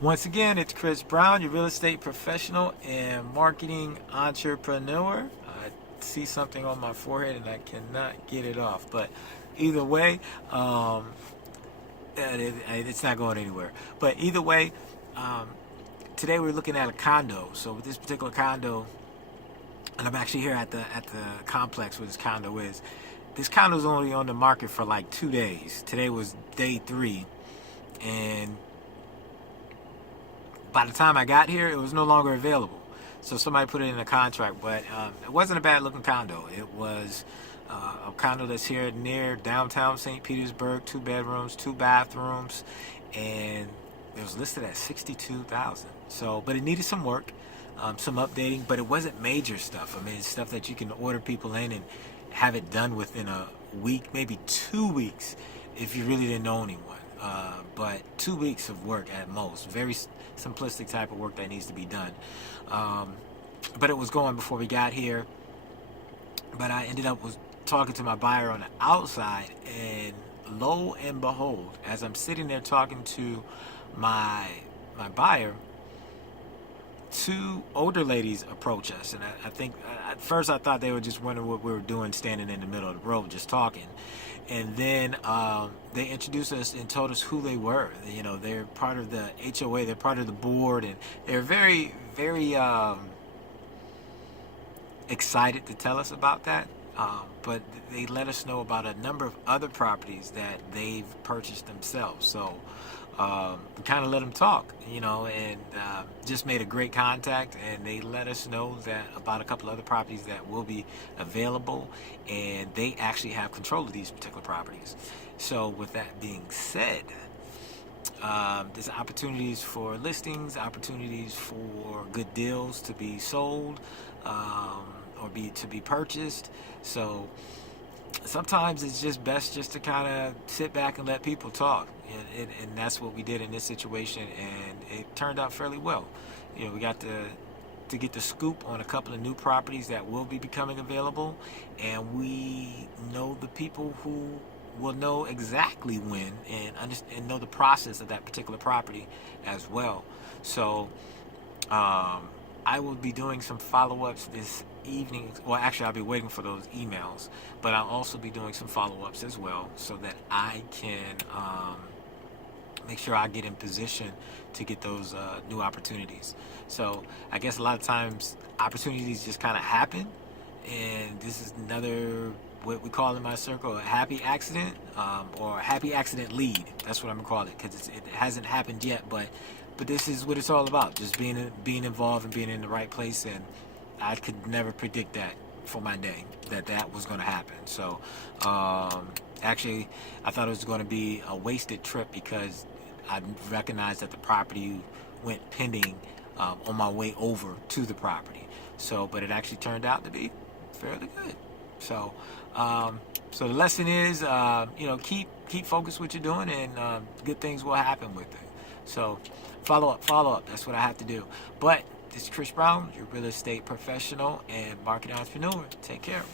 Once again, it's Chris Brown, your real estate professional and marketing entrepreneur. I see something on my forehead and I cannot get it off. But either way, it's not going anywhere. But either way, um, today we're looking at a condo. So with this particular condo, and I'm actually here at the complex where this condo is. This condo is only on the market for like 2 days. Today was day 3, and by the time I got here, it was no longer available. So somebody put it in a contract, but it wasn't a bad looking condo. It was a condo that's here near downtown St. Petersburg, 2 bedrooms, 2 bathrooms, and it was listed at $62,000. So, but it needed some work, some updating, but it wasn't major stuff. I mean, it's stuff that you can order people in and have it done within a week, maybe 2 weeks, if you really didn't know anyone. But 2 weeks of work at most. Very simplistic type of work that needs to be done. But it was going before we got here. But I ended up was talking to my buyer on the outside, and lo and behold, as I'm sitting there talking to my buyer, 2 older ladies approach us, and I think at first I thought they were just wondering what we were doing standing in the middle of the road just talking, and then they introduced us and told us who they were. You know, they're part of the HOA, they're part of the board, and they're very, very excited to tell us about that. But they let us know about a number of other properties that they've purchased themselves. So we kind of let them talk, you know, and just made a great contact, and they let us know that about a couple other properties that will be available, and they actually have control of these particular properties. So with that being said, there's opportunities for listings, opportunities for good deals to be sold, or to be purchased. So sometimes it's just best just to kind of sit back and let people talk, and that's what we did in this situation, and it turned out fairly well. You know, we got to get the scoop on a couple of new properties that will be becoming available, and we know the people who will know exactly when and know the process of that particular property as well. So I will be doing some follow-ups this evening. Well, actually, I'll be waiting for those emails, but I'll also be doing some follow-ups as well, so that I can make sure I get in position to get those new opportunities. So I guess a lot of times opportunities just kind of happen, and this is another, what we call in my circle, a happy accident, or a happy accident lead. That's what I'm gonna call it, because it hasn't happened yet, but this is what it's all about, just being involved and being in the right place. And I could never predict that for my day, that was going to happen. So actually, I thought it was going to be a wasted trip, because I recognized that the property went pending on my way over to the property. So, but it actually turned out to be fairly good. So so the lesson is, you know, keep focused what you're doing, and good things will happen with it. So follow up. That's what I have to do. But this is Chris Brown, your real estate professional and marketing entrepreneur. Take care.